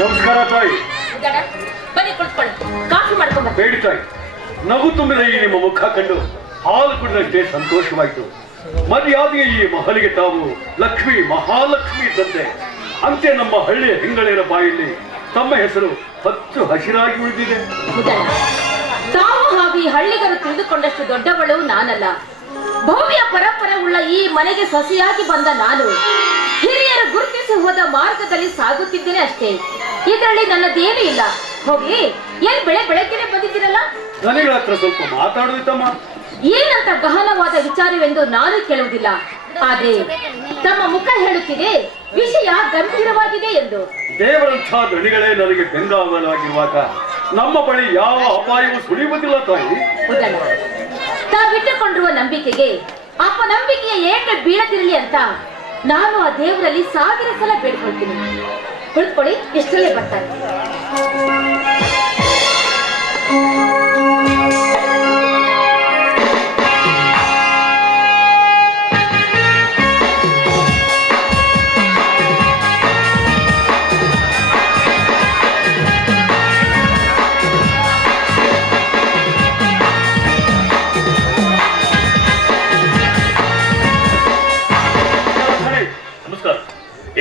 ನಮಸ್ಕಾರ ತಾಯಿ. ಬನ್ನಿ ಕುಳಿತುಕೊಳ್ಳಿ. ಕಾಫಿ ಮಾಡ್ಕೊಂಡು. ಬೇಡಿ ತಾಯಿ. ನಗು ತುಂಬಿದ ಈ ನಿಮ್ಮ ಮುಖ ಕಂಡು ಹಾಲು ಕುಡಿದಂತೆ ಸಂತೋಷವಾಯಿತು. ಮರ್ಯಾದೆಯ ಈ ಮಹಲಿಗೆ ತಾವು ಲಕ್ಷ್ಮಿ ಮಹಾಲಕ್ಷ್ಮಿ ಇದ್ದಂತೆ ಅಂತೆ ನಮ್ಮ ಹಳ್ಳಿಯ ಹಿಂಗಳೇರ ಬಾಯಲ್ಲಿ ತಮ್ಮ ಹೆಸರು ಹತ್ತು ಹಸಿರಾಗಿ ಉಳಿದಿದೆ. ತಾವು ಹಾಗೂ ಈ ಹಳ್ಳಿಗರು ತಿಳಿದುಕೊಂಡಷ್ಟು ದೊಡ್ಡವಳು ನಾನಲ್ಲ. ಭವ್ಯ ಪರಂಪರೆ ಉಳ್ಳ ಈ ಮನೆಗೆ ಸಸಿಯಾಗಿ ಬಂದ ನಾನು. ಹಿರಿಯರು ಗುರುತಿಸಿ ಹೋದ ಮಾರ್ಗದಲ್ಲಿ ಸಾಗುತ್ತಿದ್ದೇನೆ ಅಷ್ಟೇ. ಇದರಲ್ಲಿ ನನ್ನದೇನು ಇಲ್ಲ. ಹೋಗಿ ಏನ್ ಬೆಳೆ ಬೆಳಗ್ಗೆನೆ ಬಂದಿದ್ದೀರಲ್ಲ? ನನಗಳ ಹತ್ರ ಸ್ವಲ್ಪ ಮಾತಾಡುತ್ತಮ್ಮ ಏನಂತ ಗಹನವಾದ ವಿಚಾರವೆಂದು ನಾನು ಕೇಳುವುದಿಲ್ಲ. ಆದ್ರೆ ತಮ್ಮ ಮುಖ ಹೇಳುತ್ತಿದೆ ವಿಷಯ ಗಂಭೀರವಾಗಿದೆ ಎಂದು. ದೇವರಂಥ ದಣಿಗಳೇ ನನಗೆ ಬೆಂಗಾವಲಾಗಿರುವಾಗ ನಮ್ಮ ಬಳಿ ಯಾವ ಅಪಾಯವೂ ಸುಳಿಯುವುದಿಲ್ಲ ತಾಯಿ. ತಾವಿಟ್ಟುಕೊಂಡಿರುವ ನಂಬಿಕೆಗೆ ಅಪನಂಬಿಕೆಯ ಏಟು ಬೀಳದಿರಲಿ ಅಂತ ನಾನು ಆ ದೇವರಲ್ಲಿ ಸಾವಿರ ಸಲ ಬೇಡ್ಕೊಳ್ತೀನಿ ಕುಳಿತುಕೊಳ್ಳಿ ಇಷ್ಟರಲ್ಲೇ ಬರ್ತಾರೆ.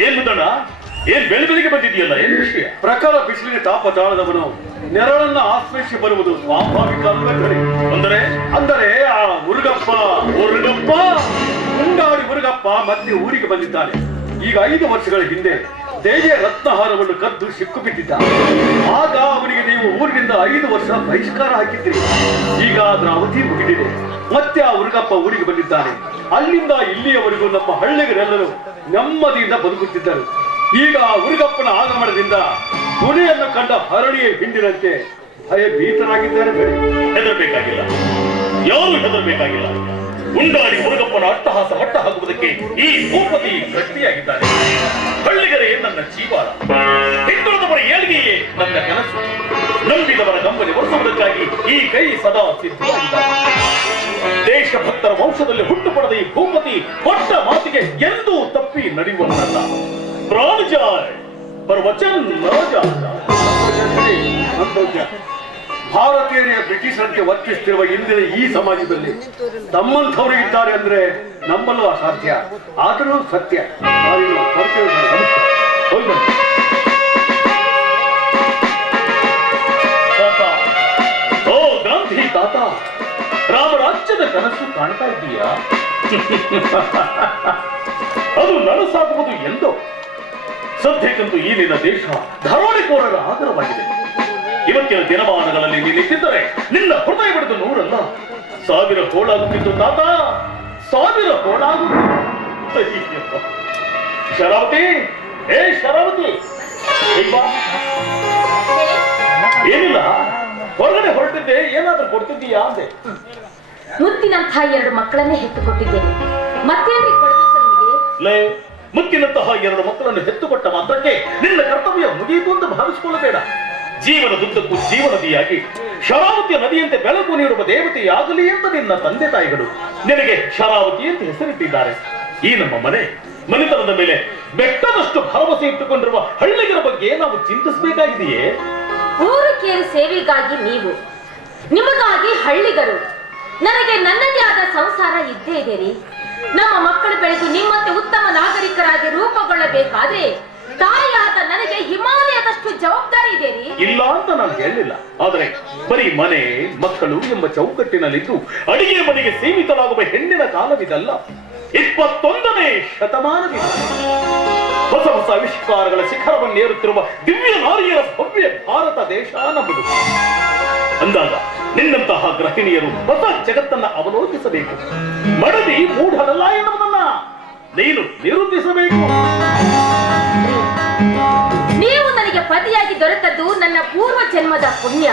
ಏನ್ ಮುದ್ದಣ್ಣ ಏನ್ ಬೆಳೆ ಬೆಳಿಗ್ಗೆ ಬಂದಿದೆಯಲ್ಲ ಏನ್ ವಿಷಯ? ಪ್ರಕಾರ ಬಿಸಿಲಿನ ತಾಪ ತಾಳದವನು ನೆರಳನ್ನ ಆಶ್ರಯಿಸಿ ಬರುವುದು ಸ್ವಾಭಾವಿಕ? ಅಂದರೆ? ಅಂದರೆ ಆ ಮುರುಗಪ್ಪ ಮುರುಗಪ್ಪ! ಮುಂಗಾಡಿ ಮುರುಗಪ್ಪ ಮತ್ತೆ ಊರಿಗೆ ಬಂದಿದ್ದಾನೆ. ಈಗ ಐದು ವರ್ಷಗಳ ಹಿಂದೆ ದೇವಿಯ ರತ್ನಹಾರವನ್ನು ಕದ್ದು ಸಿಕ್ಕು ಬಿದ್ದಿದ್ದ ಆಗ ಅವನಿಗೆ ನೀವು ಊರಿನಿಂದ ಐದು ವರ್ಷ ಬಹಿಷ್ಕಾರ ಹಾಕಿದ್ದೀರಿ. ಈಗ ಅದರ ಅವಧಿ ಮುಗಿದಿದೆ. ಮತ್ತೆ ಆ ಹುಡುಗಪ್ಪ ಊರಿಗೆ ಬಂದಿದ್ದಾನೆ. ಅಲ್ಲಿಂದ ಇಲ್ಲಿಯವರೆಗೂ ನಮ್ಮ ಹಳ್ಳಿಗರೆಲ್ಲರೂ ನೆಮ್ಮದಿಯಿಂದ ಬದುಕುತ್ತಿದ್ದರು. ಈಗ ಆ ಹುರುಗಪ್ಪನ ಆಗಮನದಿಂದ ಧ್ವನಿಯನ್ನು ಕಂಡ ಹರಳಿಯ ಹಿಂಡಿನಂತೆ ಭಯಭೀತರಾಗಿದ್ದಾರೆ ಭೀತರಾಗಿದ್ದಾರೆ ಹೆದರಬೇಕಾಗಿಲ್ಲ. ಯಾರು ಹೆದರಬೇಕಾಗಿಲ್ಲ. ಉಂಡಾಡಿ ಮುರುಗಪ್ಪನ ಅಟ್ಟಹಾಸ ಮಟ್ಟ ಹಾಕುವುದಕ್ಕೆ ಈ ಭೂಪತಿ ಗಟ್ಟಿಯಾಗಿದ್ದಾರೆ ಹಳ್ಳಿಗರೇ ನನ್ನ ಜೀವಾಳ. ಹಿಂದುಳಿದವರ ಏಳಿಗೆಯೇ ನನ್ನ ಕನಸು. ನಂಬಿದವರ ಗಂಬಲಿ ಒರೆಸುವುದಕ್ಕಾಗಿ ಈ ಕೈ ಸದಾ ಸಿದ್ಧವಾಗಿದ್ದಾನೆ. ದೇಶಭಕ್ತರ ವಂಶದಲ್ಲಿ ಹುಟ್ಟು ಪಡೆದ ಈ ಭೂಪತಿ ಕೊಟ್ಟ ಮಾತಿಗೆ ಎಂದೂ ತಪ್ಪಿ ನಡೆಯುವಂತಲ್ಲ ಪ್ರಾಣಜಾಯ್ ಪರ್ವಚನ್ ಭಾರತೀಯರಿಗೆ ಬ್ರಿಟಿಷರಂತೆ ವರ್ತಿಸುತ್ತಿರುವ ಇಂದಿನ ಈ ಸಮಾಜದಲ್ಲಿ ತಮ್ಮಂಥವರು ಇದ್ದಾರೆ ಅಂದ್ರೆ ನಂಬಲು ಅಸಾಧ್ಯ. ಆದರೂ ಸತ್ಯ. ಅದು ನನಸಾಗುವುದು ಎಂದೋ. ಸದ್ಯಕ್ಕಂತೂ ಈ ನಿನ್ನ ದೇಶ ಧಾರವಾಡಿಕೋರರ ಆಧಾರವಾಗಿದೆ. ಇವತ್ತಿನ ದಿನಮಾನಗಳಲ್ಲಿ ನೀನಿದ್ದರೆ ನಿನ್ನ ಹೃದಯ ಬಿಡಿದು ನೂರಲ್ಲ. ಸಾವಿರ ಹೋಳಾಗುತ್ತಿತ್ತು ತಾತ. ಸಾವಿರ ಹೋಳಾಗುತ್ತಿತ್ತು. ಶರಾವತಿ, ಏ ಶರಾವತಿ. ಏನಿಲ್ಲ, ಹೊರಗಡೆ ಹೊರಟಿದ್ದೆ, ಏನಾದ್ರೂ ಕೊಡ್ತಿದ್ದೀಯಾ ಅಂದೆ. ಮುತ್ತಿನಂಥ ಎರಡು ಮಕ್ಕಳನ್ನೇ ಹೆತ್ತು ಕೊಟ್ಟಿದ್ದೇನೆ ಮತ್ತೇನ್ರಿ ಕೊಡ್ಬೇಕು ನಿಮಗೆ ಲೇ ಮುತ್ತಿನಂತಹ ಎರಡು ಮಕ್ಕಳನ್ನು ಹೆತ್ತುಕೊಟ್ಟ ಮಾತ್ರಕ್ಕೆ ನಿನ್ನ ಕರ್ತವ್ಯ ಮುಗಿಯಿತು ಅಂತ ಭಾವಿಸಿಕೊಳ್ಳಬೇಡ. ಜೀವನದುದ್ದಕ್ಕೂ ಜೀವನದಿಯಾಗಿ ಶರಾವತಿಯ ನದಿಯಂತೆ ಬೆಳಕು ನೀಡುವ ದೇವತೆಯಾಗಲಿ ಅಂತ ನಿನ್ನ ತಂದೆ ತಾಯಿಗಳು ನಿನಗೆ ಶರಾವತಿ ಅಂತ ಹೆಸರಿಟ್ಟಿದ್ದಾರೆ. ಈ ನಮ್ಮ ಮನೆ ಮನೆತನದ ಮೇಲೆ ಬೆಟ್ಟದಷ್ಟು ಭರವಸೆ ಇಟ್ಟುಕೊಂಡಿರುವ ಹಳ್ಳಿಗರ ಬಗ್ಗೆ ನಾವು ಚಿಂತಿಸಬೇಕಾಗಿದೆಯೇ? ಊರು ಸೇವೆಗಾಗಿ ನೀವು ನಿಮಗಾಗಿ ಹಳ್ಳಿಗರು ನನಗೆ ನನ್ನದೇ ಆದ ಸಂಸಾರ ಇದ್ದೇ ಇದೆ ರೀ. ನಮ್ಮ ಮಕ್ಕಳು ಬೆಳೆದು ನಿಮ್ಮಂತೆ ಉತ್ತಮ ನಾಗರಿಕರಾಗಿ ರೂಪುಗೊಳ್ಳಬೇಕಾದ್ರೆ ತಾಯಿಯಾದ ನನಗೆ ಹಿಮಾಲಯದಷ್ಟು ಜವಾಬ್ದಾರಿ ಇದೆ ರೀ. ಇಲ್ಲ ಅಂತ ನಾನು ಹೇಳಲಿಲ್ಲ ಆದರೆ ಬರೀ ಮನೆ, ಮಕ್ಕಳು ಎಂಬ ಚೌಕಟ್ಟಿನಲ್ಲಿದ್ದು ಅಡಿಗೆ ಮನೆಗೆ ಸೀಮಿತವಾಗುವ ಹೆಣ್ಣಿನ ಕಾಲವಿದಲ್ಲ. ಇಪ್ಪತ್ತೊಂದನೇ ಶತಮಾನದಿಂದ ಹೊಸ ಹೊಸ ಆವಿಷ್ಕಾರಗಳ ಶಿಖರವನ್ನೇರುತ್ತಿರುವ ದಿವ್ಯ ನಾರಿಯರ ಭವ್ಯ ಭಾರತ ದೇಶ ನಮ್ಮದು ಅಂದಾಗ ನಿನ್ನಂತಹ ಗ್ರಹಿಣಿಯರು ಹೊಸ ಜಗತ್ತನ್ನ ಅವಲೋಕಿಸಬೇಕು. ಮಡದಿ ಮೂಢರಲ್ಲ ಎನ್ನುವುದನ್ನ ನೀನು ನಿರೂಪಿಸಬೇಕು. ನೀವು ನನಗೆ ಪತಿಯಾಗಿ ದೊರೆತದ್ದು ನನ್ನ ಪೂರ್ವ ಜನ್ಮದ ಪುಣ್ಯ.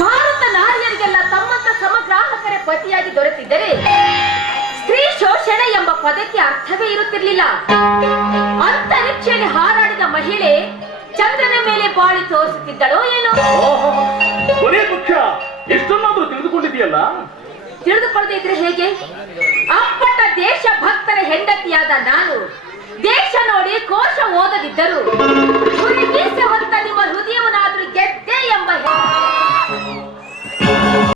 ಭಾರತ ನಾರಿಯರಿಗೆಲ್ಲ ತಮ್ಮಂತ ಸಮಗ್ರಾಹಕರ ಪತಿಯಾಗಿ ದೊರೆತಿದ್ದರೆ ಸ್ತ್ರೀ ಶೋಷಣೆ ಎಂಬ ಪದಕ್ಕೆ ಅರ್ಥವೇ ಇರುತ್ತಿರಲಿಲ್ಲ. ಅಂತರಿಕ್ಷಣೆ ಹಾರಾಡಿದ ಮಹಿಳೆ ಚಂದ್ರನ ಮೇಲೆ ಬಾಳಿ ತೋರಿಸುತ್ತಿದ್ದಳೋ ಏನೋ. ಕೊನೆಯ ಪಕ್ಷ ಎಷ್ಟನ್ನಾದ್ರೂ ತಿಳಿದುಕೊಂಡಿದೆಯಲ್ಲ ತಿಳಿದುಕೊಳ್ಳದೆ ಹೇಗೆ? ಅಪ್ಪಟ ದೇಶ ಭಕ್ತರ ಹೆಂಡತಿಯಾದ ನಾನು ದೇಶ ನೋಡಿ ಕೋಶ ಓದದಿದ್ದರು.